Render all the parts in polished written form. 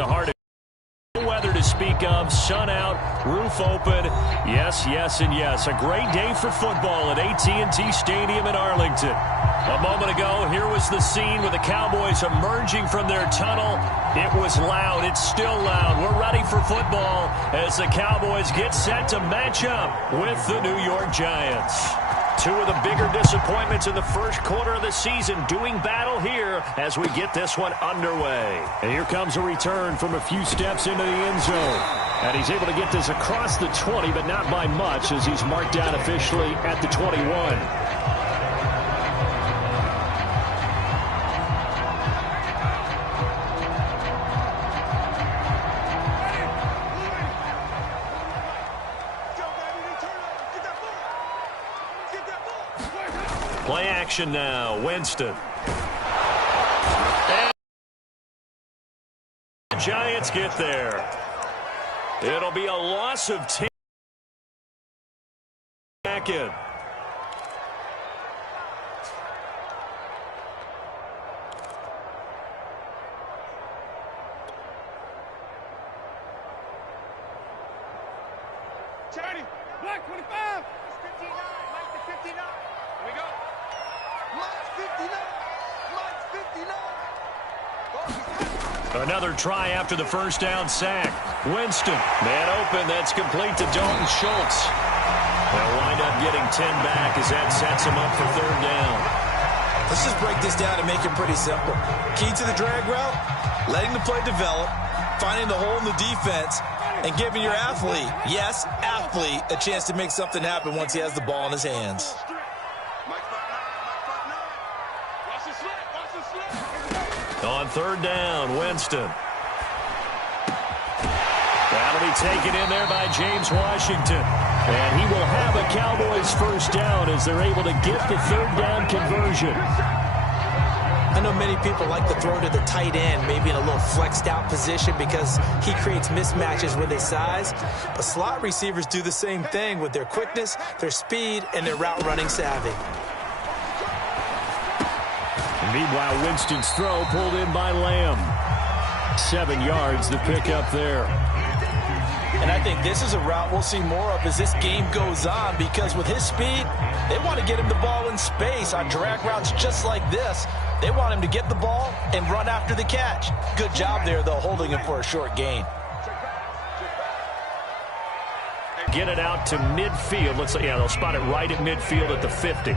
the heart of no weather to speak of, sun out, roof open. Yes, yes, and yes. A great day for football at AT&T Stadium in Arlington. A moment ago, here was the scene with the Cowboys emerging from their tunnel. It was loud. It's still loud. We're ready for football as the Cowboys get set to match up with the New York Giants. Two of the bigger disappointments in the first quarter of the season doing battle here as we get this one underway. And here comes a return from a few steps into the end zone. And he's able to get this across the 20, but not by much as he's marked down officially at the 21. Play action now, Winston. And the Giants get there. It'll be a loss of 10. Back in. Charlie, black 25. 59, Mike the 59. Here we go. Another try after the first down sack. Winston, man open, that's complete to Dalton Schultz. They'll wind up getting 10 back as that sets him up for third down. Let's just break this down and make it pretty simple. Key to the drag route, letting the play develop, finding the hole in the defense, and giving your athlete, yes, athlete, a chance to make something happen once he has the ball in his hands. On third down, Winston. That'll be taken in there by James Washington. And he will have a Cowboys first down as they're able to get the third down conversion. I know many people like to throw to the tight end, maybe in a little flexed out position because he creates mismatches with his size. But slot receivers do the same thing with their quickness, their speed, and their route running savvy. Meanwhile, Winston's throw pulled in by Lamb. 7 yards, the pickup there. And I think this is a route we'll see more of as this game goes on because with his speed, they want to get him the ball in space on drag routes just like this. They want him to get the ball and run after the catch. Good job there, though, holding him for a short gain. Get it out to midfield. Looks like, yeah, they'll spot it right at midfield at the 50.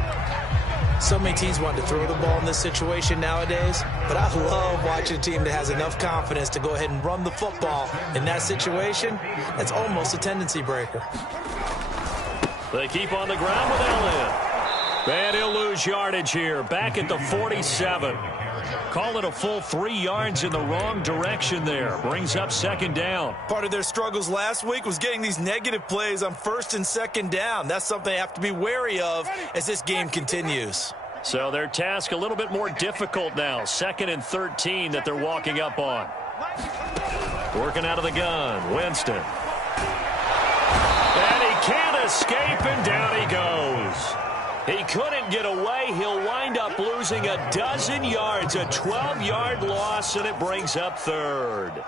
So many teams want to throw the ball in this situation nowadays, but I love watching a team that has enough confidence to go ahead and run the football. In that situation, that's almost a tendency breaker. They keep on the ground with Elliott. And he'll lose yardage here, back at the 47. Call it a full 3 yards in the wrong direction there. Brings up second down. Part of their struggles last week was getting these negative plays on first and second down. That's something they have to be wary of as this game continues. So their task a little bit more difficult now. 2nd and 13 that they're walking up on. Working out of the gun, Winston. And he can't escape, and down he goes. He couldn't get away. He'll wind up losing a dozen yards, a 12-yard loss, and it brings up third.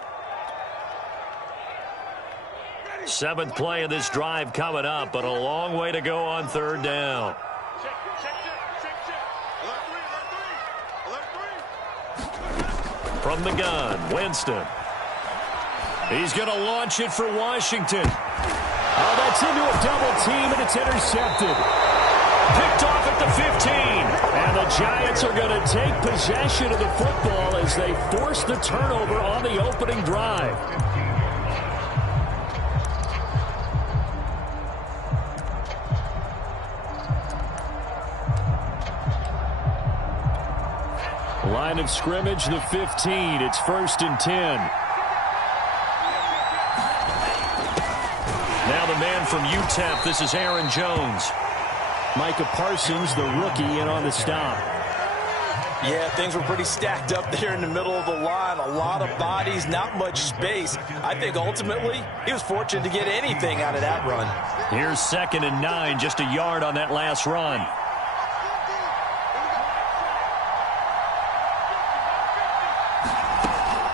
7th play of this drive coming up, but a long way to go on third down. From the gun, Winston. He's going to launch it for Washington. Oh, that's into a double team, and it's intercepted. Picked off at the 15. And the Giants are going to take possession of the football as they force the turnover on the opening drive. Line of scrimmage, the 15. It's 1st and 10. Now the man from UTEP, this is Aaron Jones. Micah Parsons, the rookie, in on the stop. Yeah, things were pretty stacked up there in the middle of the line. A lot of bodies, not much space. I think ultimately he was fortunate to get anything out of that run. Here's 2nd and 9, just a yard on that last run.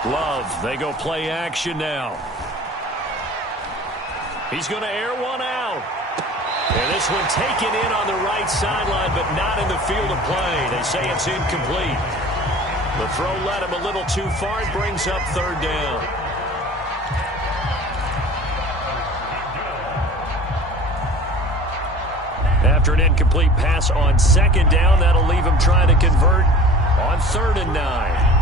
Love, they go play action now. He's going to air one out. And this one taken in on the right sideline, but not in the field of play. They say it's incomplete. The throw led him a little too far. It brings up third down. After an incomplete pass on second down, that'll leave him trying to convert on 3rd and 9.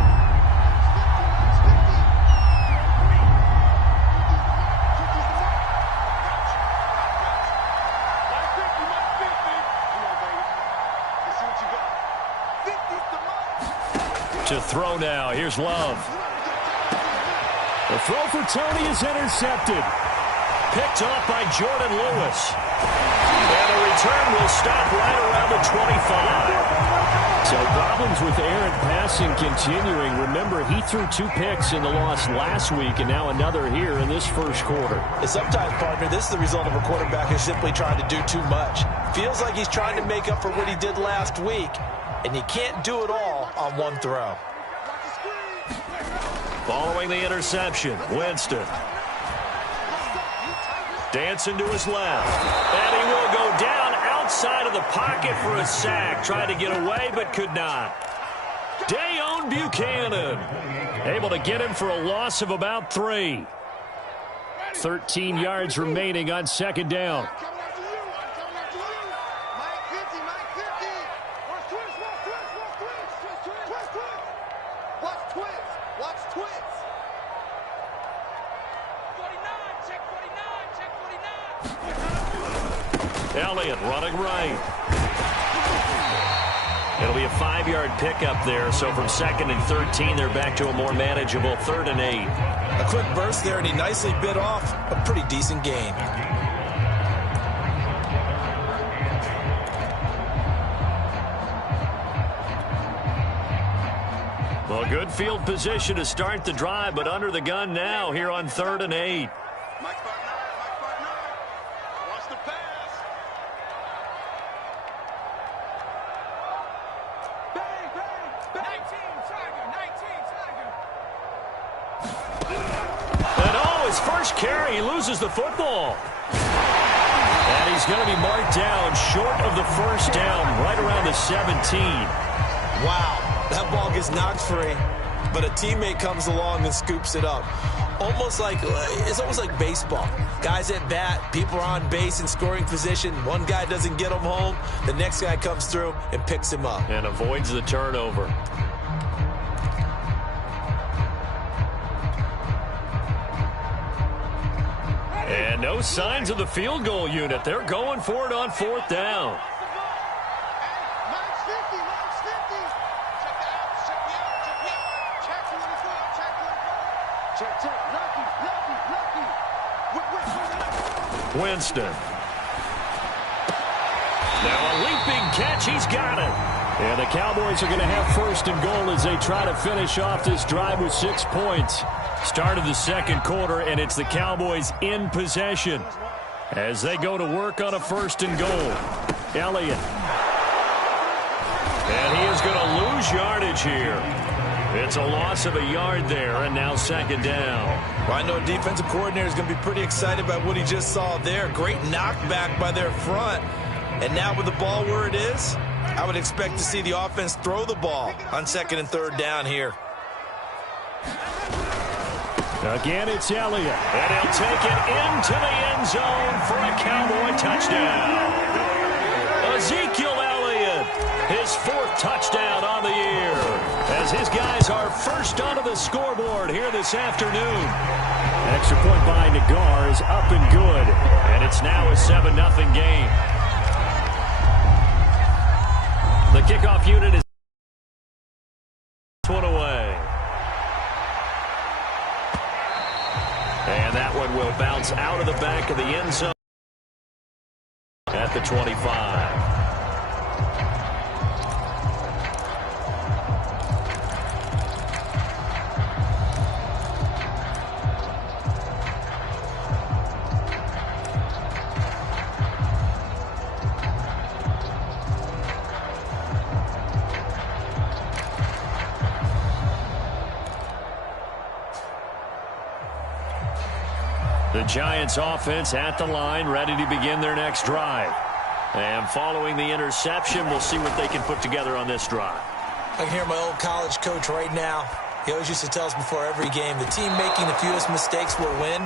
To throw now. Here's Love. The throw for Tony is intercepted. Picked off by Jordan Lewis. And the return will stop right around the 25. So problems with errant passing continuing. Remember, he threw 2 picks in the loss last week and now another here in this first quarter. And sometimes, partner, this is the result of a quarterback who's simply trying to do too much. Feels like he's trying to make up for what he did last week. And you can't do it all on one throw. Following the interception, Winston. Dancing to his left. And he will go down outside of the pocket for a sack. Tried to get away, but could not. Dayon Buchanan able to get him for a loss of about 3. 13 yards remaining on second down. Elliott running right. It'll be a 5-yard pickup there, so from 2nd and 13, they're back to a more manageable 3rd and 8. A quick burst there, and he nicely bit off a pretty decent gain. Well, good field position to start the drive, but under the gun now here on 3rd and 8. First carry, he loses the football. And he's going to be marked down short of the first down, right around the 17. Wow, that ball gets knocked free, but a teammate comes along and scoops it up. It's almost like baseball. Guys at bat, people are on base in scoring position. One guy doesn't get him home. The next guy comes through and picks him up. And avoids the turnover. And no signs of the field goal unit. They're going for it on 4th down. Winston. Now a leaping catch. He's got it. And the Cowboys are going to have 1st and goal as they try to finish off this drive with 6 points. Start of the second quarter, and it's the Cowboys in possession as they go to work on a 1st and goal. Elliott. And he is going to lose yardage here. It's a loss of a yard there, and now 2nd down. Well, I know a defensive coordinator is going to be pretty excited about what he just saw there. Great knockback by their front. And now with the ball where it is, I would expect to see the offense throw the ball on 2nd and 3rd down here. Again, it's Elliott. And he'll take it into the end zone for a Cowboy touchdown. Ezekiel Elliott, his 4th touchdown on the year, as his guys are first onto the scoreboard here this afternoon. Extra point by Nagar is up and good, and it's now a 7-0 game. The kickoff unit is one away. And that one will bounce out of the back of the end zone at the 25. The Giants offense at the line, ready to begin their next drive. And following the interception, we'll see what they can put together on this drive. I can hear my old college coach right now. He always used to tell us before every game, the team making the fewest mistakes will win.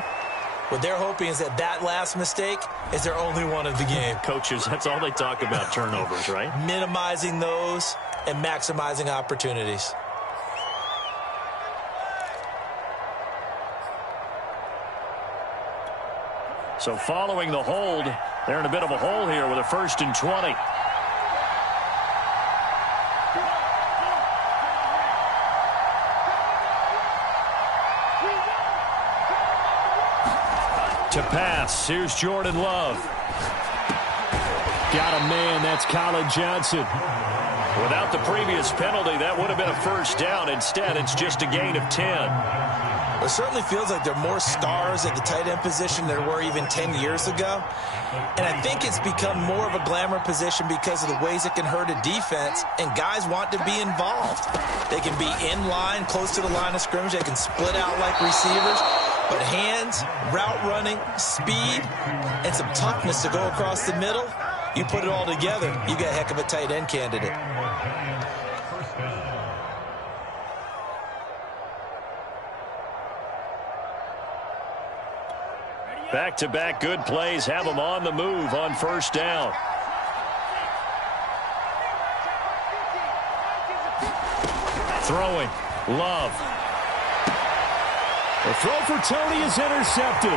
What they're hoping is that last mistake is their only one of the game. Coaches, that's all they talk about, turnovers, right? Minimizing those and maximizing opportunities. So following the hold, they're in a bit of a hole here with a 1st and 20. To pass, here's Jordan Love. Got a man, that's Colin Johnson. Without the previous penalty, that would have been a 1st down. Instead, it's just a gain of 10. It certainly feels like there are more stars at the tight end position than there were even 10 years ago. And I think it's become more of a glamour position because of the ways it can hurt a defense, and guys want to be involved. They can be in line, close to the line of scrimmage. They can split out like receivers. But hands, route running, speed, and some toughness to go across the middle, you put it all together, you got a heck of a tight end candidate. Back-to-back good plays have them on the move on 1st down. Throwing, Love. The throw for Tony is intercepted.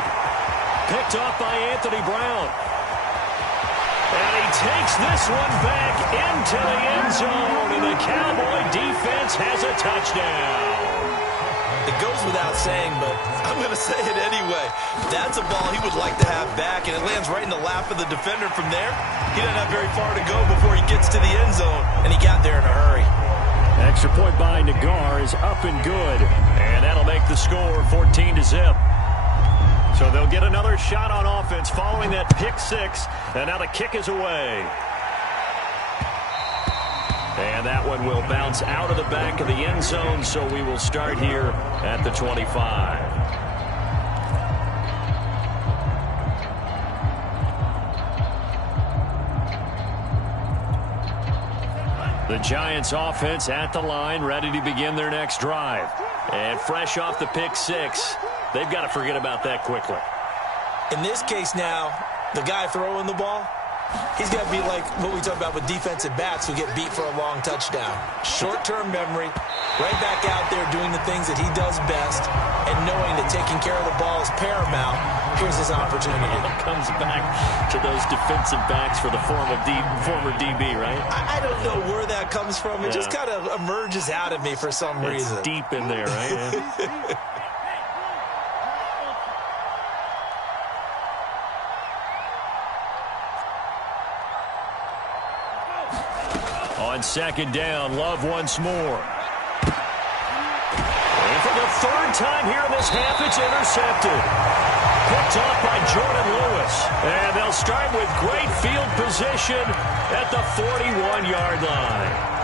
Picked off by Anthony Brown. And he takes this one back into the end zone, and the Cowboy defense has a touchdown. It goes without saying, but I'm going to say it anyway. That's a ball he would like to have back, and it lands right in the lap of the defender from there. He doesn't have very far to go before he gets to the end zone, and he got there in a hurry. Extra point by Nagar is up and good, and that'll make the score 14-0. So they'll get another shot on offense following that pick 6, and now the kick is away. And that one will bounce out of the back of the end zone, so we will start here at the 25. The Giants offense at the line, ready to begin their next drive. And fresh off the pick 6, they've got to forget about that quickly. In this case now, the guy throwing the ball, he's got to be like what we talk about with defensive backs who get beat for a long touchdown. Short-term memory, right back out there doing the things that he does best, and knowing that taking care of the ball is paramount. Here's his opportunity. It comes back to those defensive backs for the former DB, right? I don't know where that comes from. It just kind of emerges out of me for some reason. It's deep in there, right? Yeah. On 2nd down, Love once more. And for the 3rd time here in this half, it's intercepted. Picked off by Jordan Lewis. And they'll start with great field position at the 41-yard line.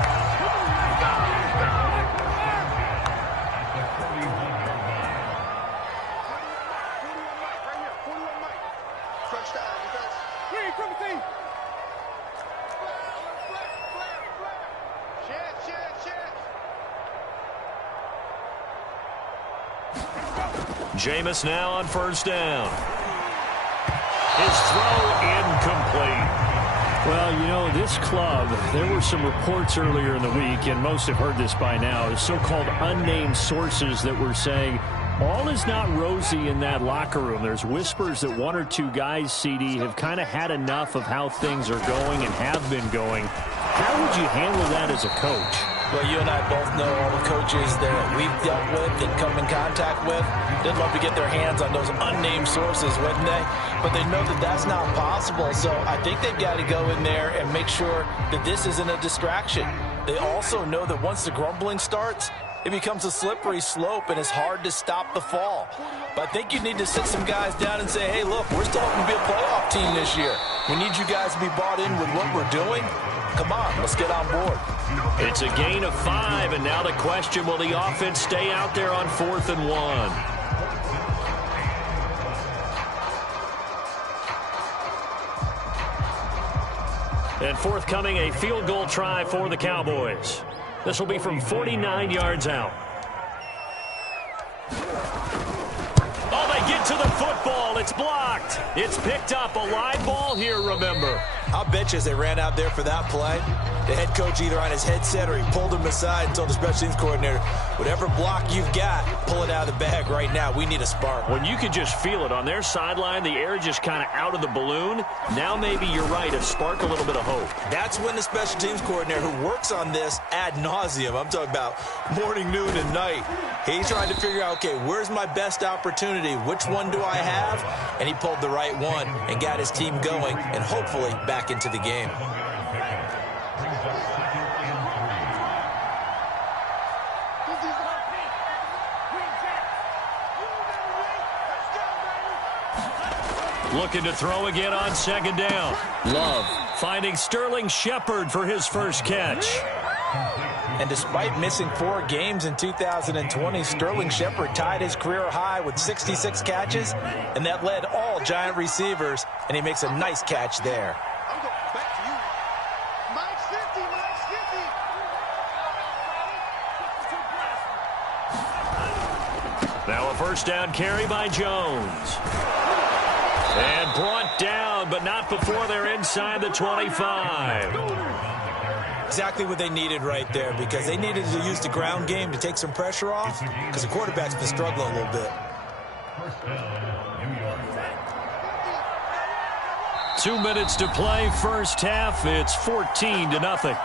Jameis now on 1st down. His throw incomplete. Well, you know, this club, there were some reports earlier in the week, and most have heard this by now, the so-called unnamed sources that were saying all is not rosy in that locker room. There's whispers that 1 or 2 guys, CD, have kind of had enough of how things are going and have been going. How would you handle that as a coach? Well, you and I both know all the coaches that we've dealt with and come in contact with. They'd love to get their hands on those unnamed sources, wouldn't they? But they know that that's not possible, so I think they've got to go in there and make sure that this isn't a distraction. They also know that once the grumbling starts, it becomes a slippery slope, and it's hard to stop the fall. But I think you need to sit some guys down and say, hey, look, we're still hoping to be a playoff team this year. We need you guys to be bought in with what we're doing. Come on, let's get on board. It's a gain of 5, and now the question, will the offense stay out there on 4th and 1? And forthcoming, a field goal try for the Cowboys. This will be from 49 yards out. Oh, they get to the football. It's blocked. It's picked up. A live ball here, remember. I'll bet you as they ran out there for that play, the head coach either on his headset or he pulled him aside and told the special teams coordinator, whatever block you've got, pull it out of the bag right now. We need a spark. When you could just feel it on their sideline, the air just kind of out of the balloon. Now maybe you're right, a spark, a little bit of hope. That's when the special teams coordinator who works on this ad nauseum, I'm talking about morning, noon, and night, he's trying to figure out, okay, where's my best opportunity? Which one do I have? And he pulled the right one and got his team going and hopefully back into the game. Looking to throw again on second down. Love finding Sterling Shepard for his first catch. And despite missing 4 games in 2020, Sterling Shepard tied his career high with 66 catches, and that led all Giant receivers, and he makes a nice catch there. Now a first down carry by Jones. And brought down, but not before they're inside the 25. Exactly what they needed right there, because they needed to use the ground game to take some pressure off, because the quarterback's been struggling a little bit. 2 minutes to play, first half. It's 14-0.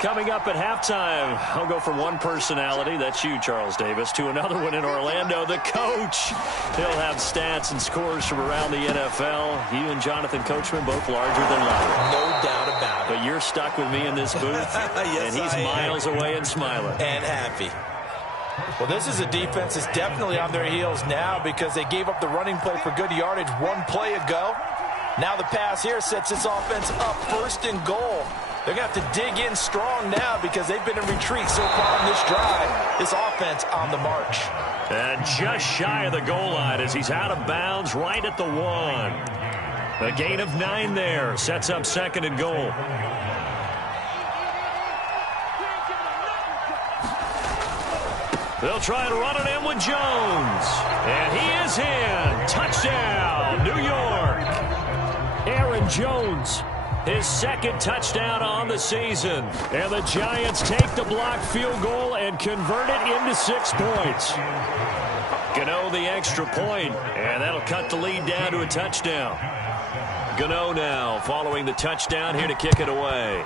Coming up at halftime, I'll go from one personality, that's you, Charles Davis, to another one in Orlando, the coach. He'll have stats and scores from around the NFL. You and Jonathan Coachman, both larger than life. No doubt about it. But you're stuck with me in this booth, yes, and he's miles away and smiling. And happy. Well, this is a defense that's definitely on their heels now because they gave up the running play for good yardage one play ago. Now the pass here sets this offense up first and goal. They're going to have to dig in strong now because they've been in retreat so far on this drive. This offense on the march. And just shy of the goal line as he's out of bounds right at the 1. A gain of 9 there. Sets up second and goal. They'll try and run it in with Jones. And he is in. Touchdown, New York. Aaron Jones. His second touchdown on the season. And the Giants take the blocked field goal and convert it into 6 points. Gano the extra point, and that'll cut the lead down to a touchdown. Gano now following the touchdown here to kick it away.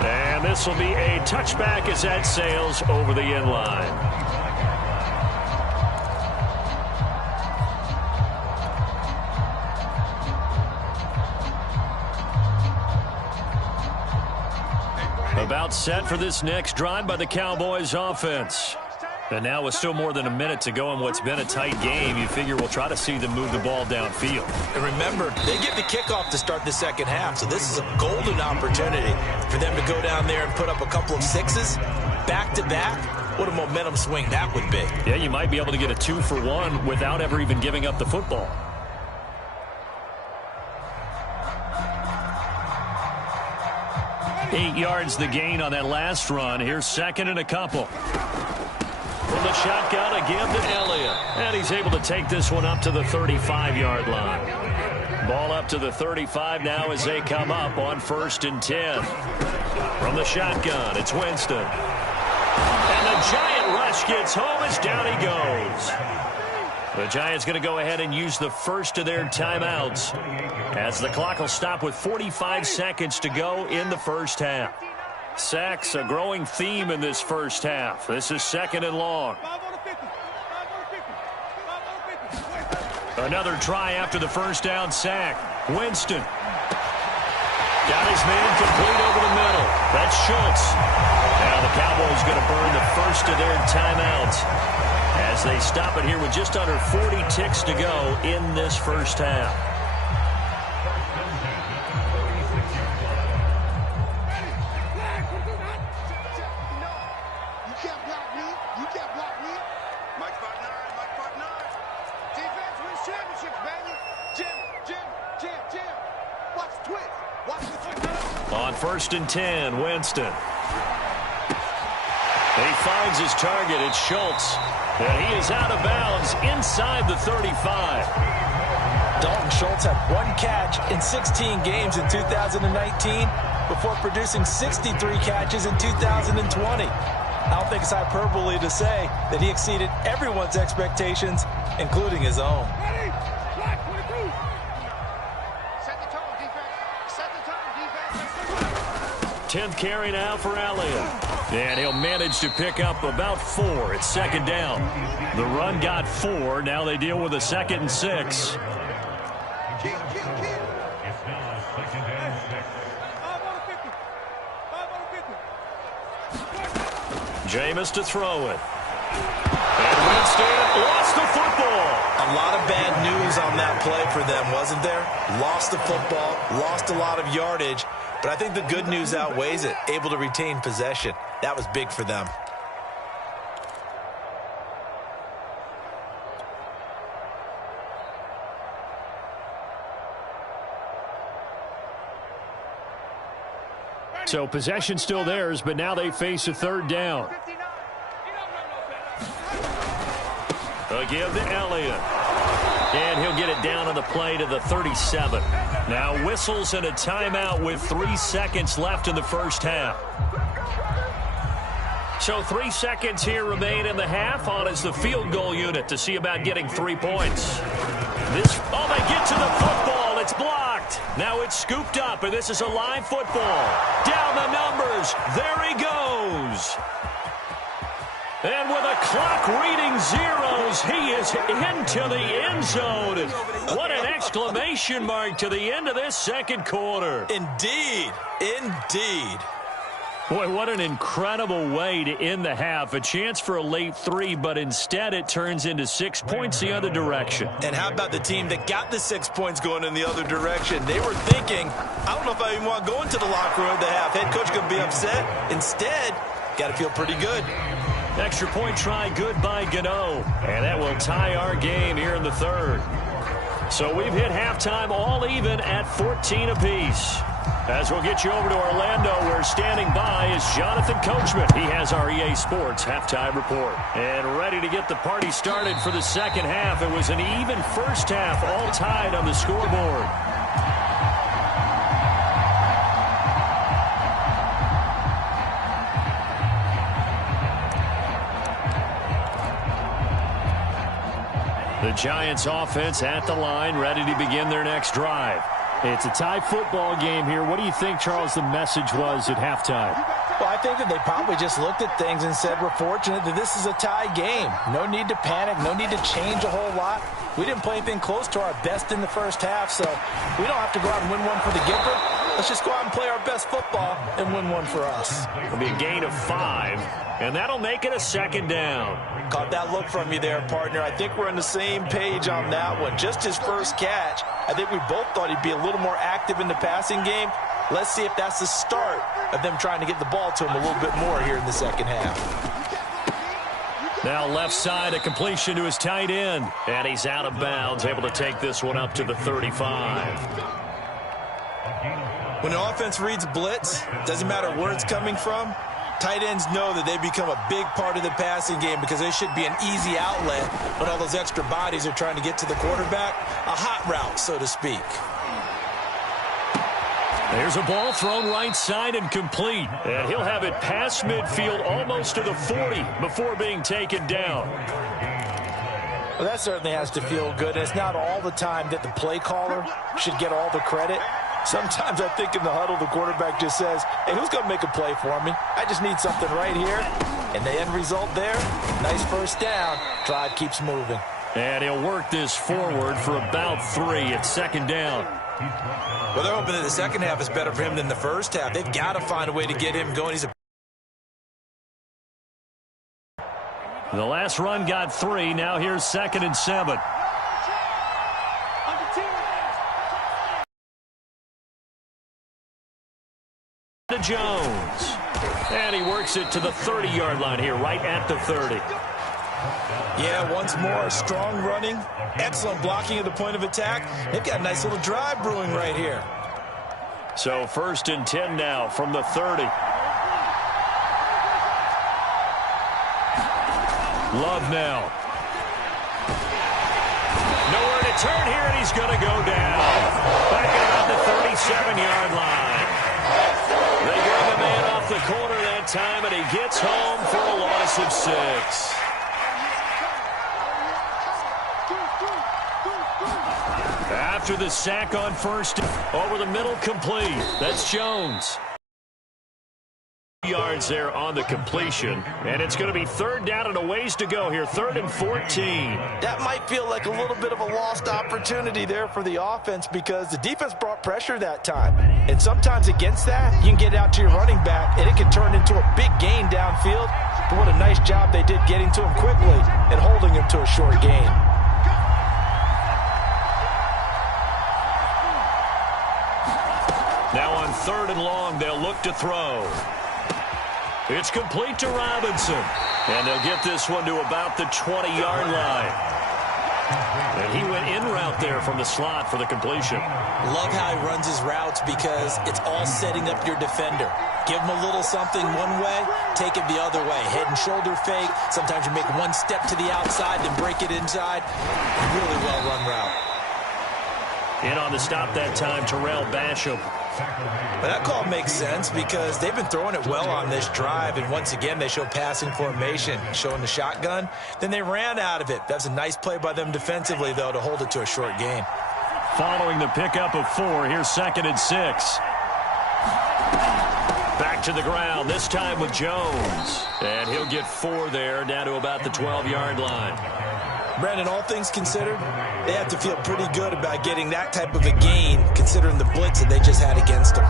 And this will be a touchback as that sails over the end line. About set for this next drive by the Cowboys offense. And now with still more than a minute to go in what's been a tight game, you figure we'll try to see them move the ball downfield. And remember, they get the kickoff to start the second half, so this is a golden opportunity for them to go down there and put up a couple of 6s back-to-back. What a momentum swing that would be. Yeah, you might be able to get a 2-for-1 without ever even giving up the football. Eight yards the gain on that last run. Here's second and a couple. From the shotgun again to Elliott. And he's able to take this one up to the 35-yard line. Ball up to the 35 now as they come up on 1st and 10. From the shotgun, it's Winston. And the Giant rush gets home as down he goes. The Giants going to go ahead and use the first of their timeouts as the clock will stop with 45 seconds to go in the first half. Sacks, a growing theme in this first half. This is second and long. Another try after the first down sack. Winston. Got his man complete over the middle. That's Schultz. Now the Cowboys going to burn the first of their timeouts as they stop it here with just under 40 ticks to go in this first half. On 1st and 10, Winston. He finds his target. It's Schultz. And he is out of bounds inside the 35. Dalton Schultz had 1 catch in 16 games in 2019 before producing 63 catches in 2020. I don't think it's hyperbole to say that he exceeded everyone's expectations, including his own. Ready? Black 22. Set the tone, defense. Set the tone, defense. 10th carry now for Elliott. And he'll manage to pick up about 4. It's 2nd down. The run got 4. Now they deal with a 2nd and 6. Jameis to throw it. And Winston lost the football. A lot of bad news on that play for them, wasn't there? Lost the football, lost a lot of yardage, but I think the good news outweighs it. Able to retain possession. That was big for them. So possession still theirs, but now they face a 3rd down. They'll give to Elliott. And he'll get it down on the play to the 37. Now whistles and a timeout with 3 seconds left in the first half. So 3 seconds here remain in the half. On is the field goal unit to see about getting 3 points. They get to the football. It's blocked. Now it's scooped up, and this is a live football. Down the numbers. There he goes. And with a clock reading zeros, he is into the end zone. What an exclamation mark to the end of this 2nd quarter. Indeed. Indeed. Boy, what an incredible way to end the half. A chance for a late 3, but instead it turns into 6 points the other direction. And how about the team that got the 6 points going in the other direction? They were thinking, I don't know if I even want to go into the locker room at the half. Head coach going to be upset. Instead, got to feel pretty good. Extra point try, good by Gano. And that will tie our game here in the 3rd. So we've hit halftime all even at 14 apiece. As we'll get you over to Orlando, where standing by is Jonathan Coachman. He has our EA Sports halftime report. And ready to get the party started for the 2nd half. It was an even first half, all tied on the scoreboard. The Giants offense at the line, ready to begin their next drive. It's a tie football game here. What do you think, Charles, the message was at halftime? Well, I think that they probably just looked at things and said, we're fortunate that this is a tie game. No need to panic. No need to change a whole lot. We didn't play anything close to our best in the first half, so we don't have to go out and win one for the Gipper. Let's just go out and play our best football and win one for us. It'll be a gain of 5, and that'll make it a 2nd down. Caught that look from you there, partner. I think we're on the same page on that one. Just his first catch. I think we both thought he'd be a little more active in the passing game. Let's see if that's the start of them trying to get the ball to him a little bit more here in the 2nd half. Now left side, a completion to his tight end. And he's out of bounds, able to take this one up to the 35. When the offense reads blitz, doesn't matter where it's coming from, tight ends know that they become a big part of the passing game because they should be an easy outlet when all those extra bodies are trying to get to the quarterback. A hot route, so to speak. There's a ball thrown right side and complete. And he'll have it past midfield almost to the 40 before being taken down. Well, that certainly has to feel good. And it's not all the time that the play caller should get all the credit. Sometimes I think in the huddle, the quarterback just says, hey, who's going to make a play for me? I just need something right here. And the end result there, nice first down. Drive keeps moving. And he'll work this forward for about 3 at 2nd down. Well, they're hoping that the 2nd half is better for him than the first half. They've got to find a way to get him going. The last run got 3. Now here's 2nd and 7. To Jones. And he works it to the 30-yard line here, right at the 30. Yeah, once more, strong running, excellent blocking at the point of attack. They've got a nice little drive brewing right here. So 1st and 10 now from the 30. Love now. Nowhere to turn here, and he's going to go down. Back at about the 37-yard line. They bring a man off the corner that time, and he gets home for a loss of 6. After the sack on 1st, over the middle, complete. That's Jones. Yards there on the completion, and it's going to be 3rd down and a ways to go here. 3rd and 14. That might feel like a little bit of a lost opportunity there for the offense because the defense brought pressure that time. And sometimes against that, you can get out to your running back, and it can turn into a big gain downfield. But what a nice job they did getting to him quickly and holding him to a short gain. Now on 3rd and long, they'll look to throw. It's complete to Robinson. And they'll get this one to about the 20-yard line. And he went in route there from the slot for the completion. Love how he runs his routes because it's all setting up your defender. Give him a little something one way, take it the other way. Head and shoulder fake. Sometimes you make one step to the outside, then break it inside. Really well-run route. In on the stop that time, Terrell Basham. But that call makes sense because they've been throwing it well on this drive, and once again they show passing formation, showing the shotgun. Then they ran out of it. That's a nice play by them defensively, though, to hold it to a short gain. Following the pickup of 4, here's 2nd and 6. Back to the ground, this time with Jones. And he'll get 4 there, down to about the 12-yard line. Brandon, all things considered, they have to feel pretty good about getting that type of a gain, considering the blitz that they just had against them.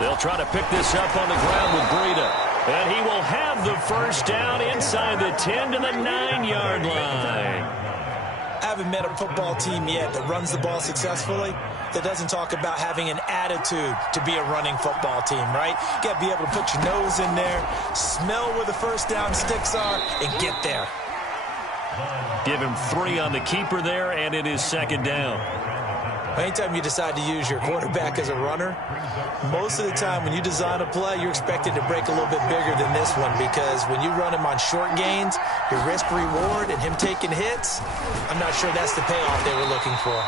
They'll try to pick this up on the ground with Breida. And he will have the 1st down inside the 10 to the 9-yard line. I haven't met a football team yet that runs the ball successfully that doesn't talk about having an attitude to be a running football team, right? You got to be able to put your nose in there, smell where the 1st down sticks are, and get there. Give him 3 on the keeper there, and it is 2nd down. Anytime you decide to use your quarterback as a runner, most of the time when you design a play, you're expected to break a little bit bigger than this one because when you run him on short gains, your risk-reward and him taking hits, I'm not sure that's the payoff they were looking for.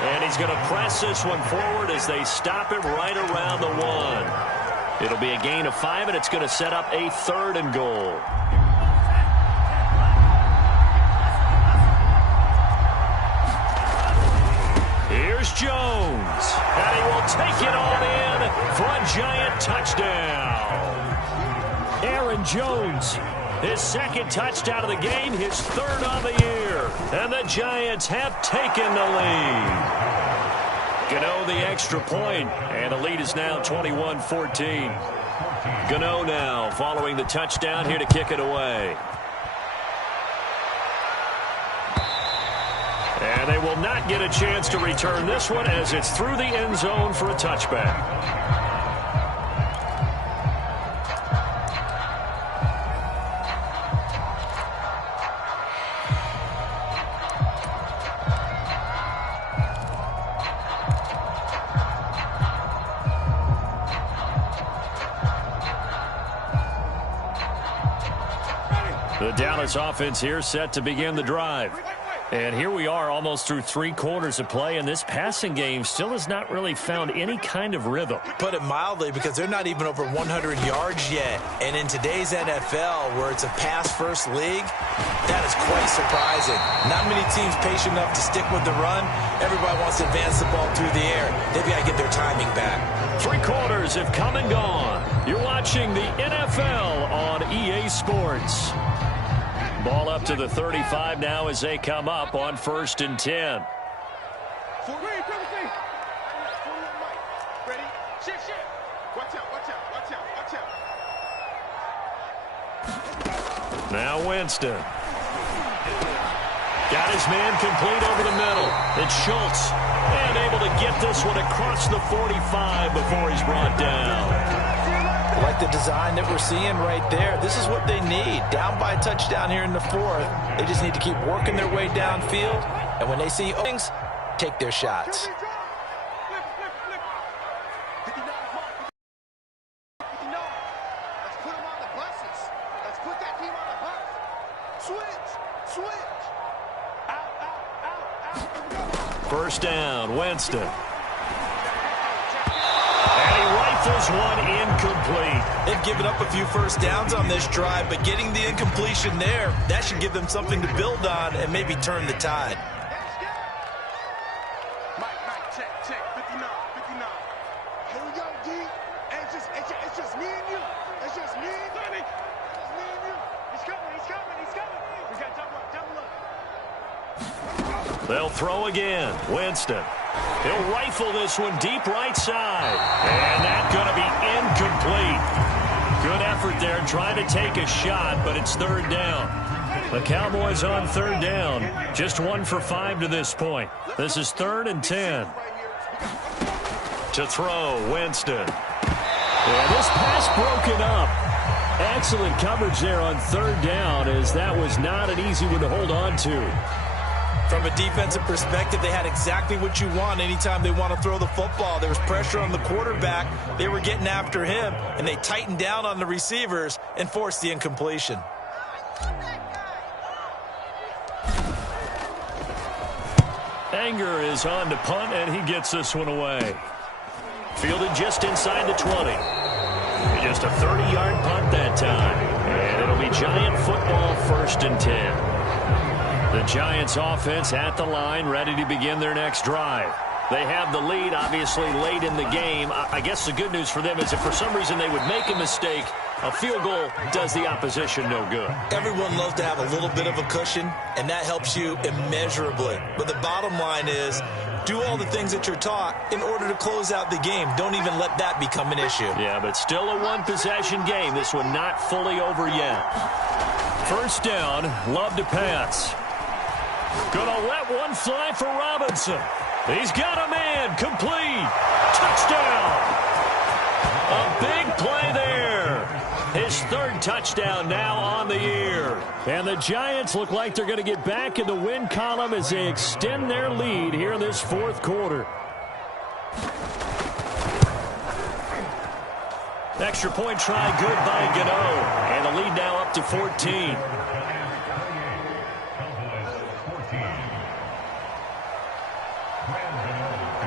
And he's going to press this one forward as they stop it right around the 1. It'll be a gain of 5, and it's going to set up a 3rd and goal. Here's Jones, and he will take it all in for a Giant touchdown. Aaron Jones, his 2nd touchdown of the game, his 3rd on the year, and the Giants have taken the lead. Gano the extra point, and the lead is now 21-14. Gano now following the touchdown here to kick it away. And they will not get a chance to return this one as it's through the end zone for a touchback. The Dallas offense here set to begin the drive. And here we are almost through 3 quarters of play, and this passing game still has not really found any kind of rhythm. Put it mildly, because they're not even over 100 yards yet. And in today's NFL, where it's a pass-first league, that is quite surprising. Not many teams patient enough to stick with the run. Everybody wants to advance the ball through the air. They've got to get their timing back. 3 quarters have come and gone. You're watching the NFL on EA Sports. Ball up to the 35 now as they come up on 1st and 10. Now Winston. Got his man complete over the middle. It's Schultz. And able to get this one across the 45 before he's brought down. I like like the design that we're seeing right there. This is what they need. Down by a touchdown here in the fourth. They just need to keep working their way downfield. And when they see openings, take their shots. First down, Winston. And he rifles one incomplete. They've given up a few first downs on this drive, but getting the incompletion there, that should give them something to build on and maybe turn the tide. Mike, check, 59. Here we go, D. It's just me and you. It's just me and you. It's me and you. He's coming. We got double up. They'll throw again. Winston. He'll rifle this one deep right side. And that's going to be incomplete. Good effort there trying to take a shot, but it's third down. The Cowboys on third down. Just 1 for 5 to this point. This is 3rd and 10. To throw, Winston. And this pass broken up. Excellent coverage there on third down, as that was not an easy one to hold on to. From a defensive perspective, they had exactly what you want anytime they want to throw the football. There was pressure on the quarterback. They were getting after him, and they tightened down on the receivers and forced the incompletion. Anger is on to punt, and he gets this one away. Fielded just inside the 20. Just a 30-yard punt that time. And it'll be Giant football, 1st and 10. The Giants offense at the line, ready to begin their next drive. They have the lead, obviously, late in the game. I guess the good news for them is if for some reason they would make a mistake, a field goal does the opposition no good. Everyone loves to have a little bit of a cushion, and that helps you immeasurably. But the bottom line is, do all the things that you're taught in order to close out the game. Don't even let that become an issue. Yeah, but still a one-possession game. This one not fully over yet. First down, Love to pass. Gonna let one fly for Robinson. He's got a man. Complete. Touchdown. A big play there. His 3rd touchdown now on the year. And the Giants look like they're going to get back in the win column as they extend their lead here in this 4th quarter. Extra point try good by Gano. And the lead now up to 14.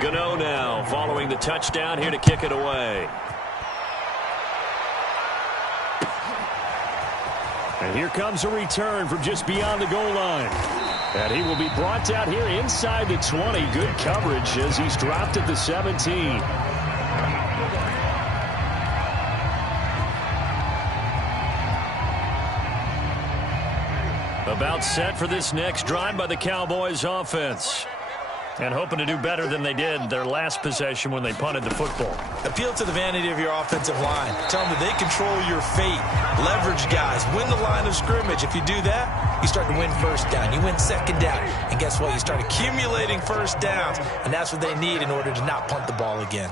Gano now following the touchdown here to kick it away. And here comes a return from just beyond the goal line. And he will be brought down here inside the 20. Good coverage as he's dropped at the 17. About set for this next drive by the Cowboys offense. And hoping to do better than they did their last possession when they punted the football. Appeal to the vanity of your offensive line. Tell them that they control your fate. Leverage guys. Win the line of scrimmage. If you do that, you start to win first down. You win second down. And guess what? You start accumulating first downs. And that's what they need in order to not punt the ball again.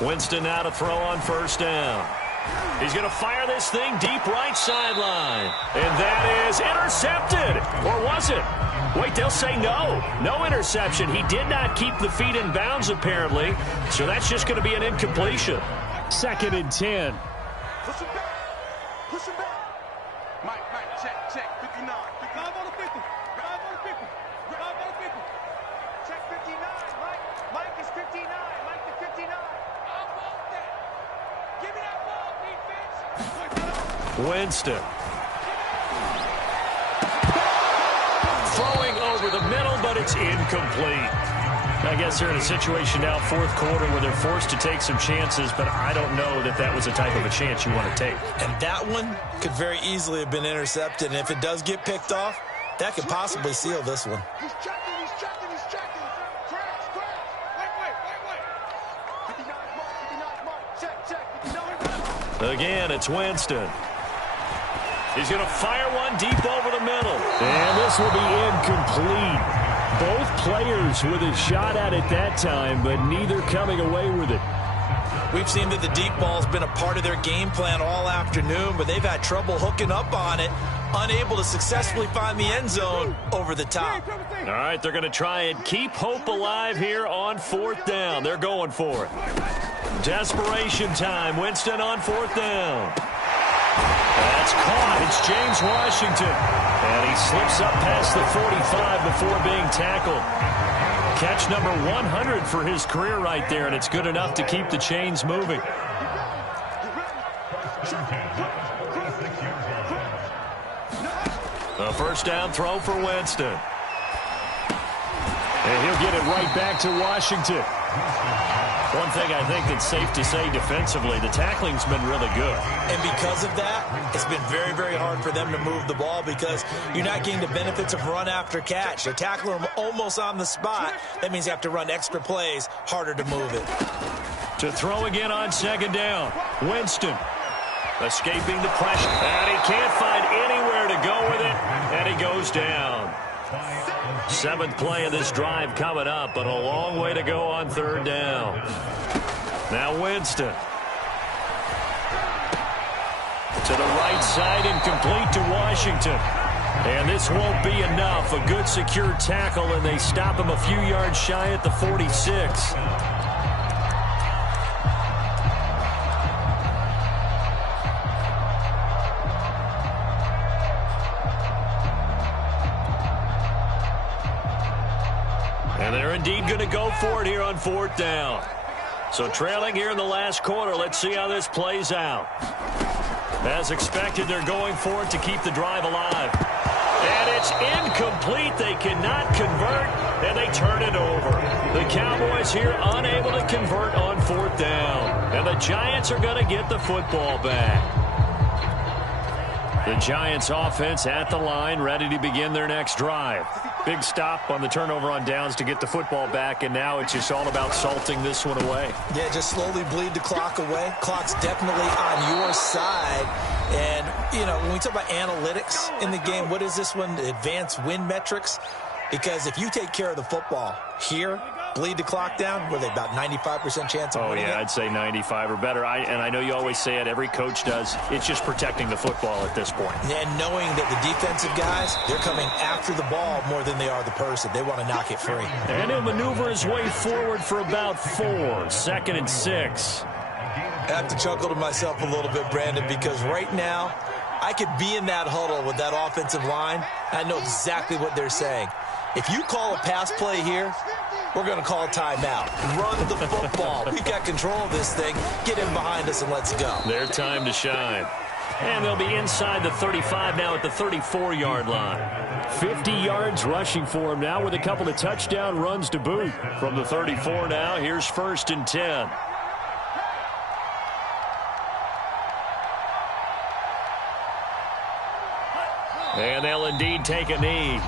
Winston now to throw on first down. He's going to fire this thing deep right sideline. And that is intercepted. Or was it? Wait, they'll say no. No interception. He did not keep the feet in bounds, apparently. So that's just going to be an incompletion. 2nd and 10. Push him back. Push him back. Mike, check. 59. 5 on the 50. 5 on the 50. 5 on the 50. Check 59. Mike is 59. Mike is 59. I want that. Give me that ball, defense. Winston. Throwing over the middle, but it's incomplete. I guess they're in a situation now, 4th quarter, where they're forced to take some chances, but I don't know that that was the type of a chance you want to take. And that one could very easily have been intercepted, and if it does get picked off, that could possibly seal this one. He's checking. Crash. Wait. 59 mark. Check. 59. Again, it's Winston. He's going to fire one deep over the middle. And this will be incomplete. players with a shot at it that time, but neither coming away with it. We've seen that the deep ball's been a part of their game plan all afternoon, but they've had trouble hooking up on it, unable to successfully find the end zone over the top. All right, they're going to try and keep hope alive here on 4th down. They're going for it. Desperation time. Winston on 4th down. That's caught. It's James Washington. And he slips up past the 45 before being tackled. Catch number 100 for his career right there, and it's good enough to keep the chains moving. A first down throw for Winston. And he'll get it right back to Washington. One thing I think that's safe to say defensively, the tackling's been really good. And because of that, it's been very, very hard for them to move the ball because you're not getting the benefits of run after catch. They tackle them almost on the spot. That means you have to run extra plays, harder to move it. To throw again on 2nd down. Winston escaping the pressure. And he can't find anywhere to go with it. And he goes down. 7th play of this drive coming up, but a long way to go on 3rd down. Now Winston. To the right side and complete to Washington. And this won't be enough. A good secure tackle, and they stop him a few yards shy at the 46. And they're indeed going to go for it here on 4th down. So trailing here in the last quarter. Let's see how this plays out. As expected, they're going for it to keep the drive alive. And it's incomplete. They cannot convert, and they turn it over. The Cowboys here unable to convert on 4th down. And the Giants are going to get the football back. The Giants offense at the line, ready to begin their next drive. Big stop on the turnover on downs to get the football back, and now it's just all about salting this one away. Yeah, just slowly bleed the clock away. Clock's definitely on your side. And, you know, when we talk about analytics in the game, what is this one? Advanced win metrics? Because if you take care of the football here, bleed the clock down, were they about 95% chance of winning it? I'd say 95 or better. And I know you always say it, every coach does. It's just protecting the football at this point. And knowing that the defensive guys, they're coming after the ball more than they are the person. They want to knock it free. And he'll maneuver his way forward for about 4. 2nd and 6. I have to chuckle to myself a little bit, Brandon, because right now I could be in that huddle with that offensive line. I know exactly what they're saying. If you call a pass play here, we're going to call a timeout. Run the football. We've got control of this thing. Get in behind us and let's go. Their time to shine. And they'll be inside the 35 now at the 34-yard line. 50 yards rushing for him now with a couple of touchdown runs to boot. From the 34 now, here's 1st and 10. And they'll indeed take a knee.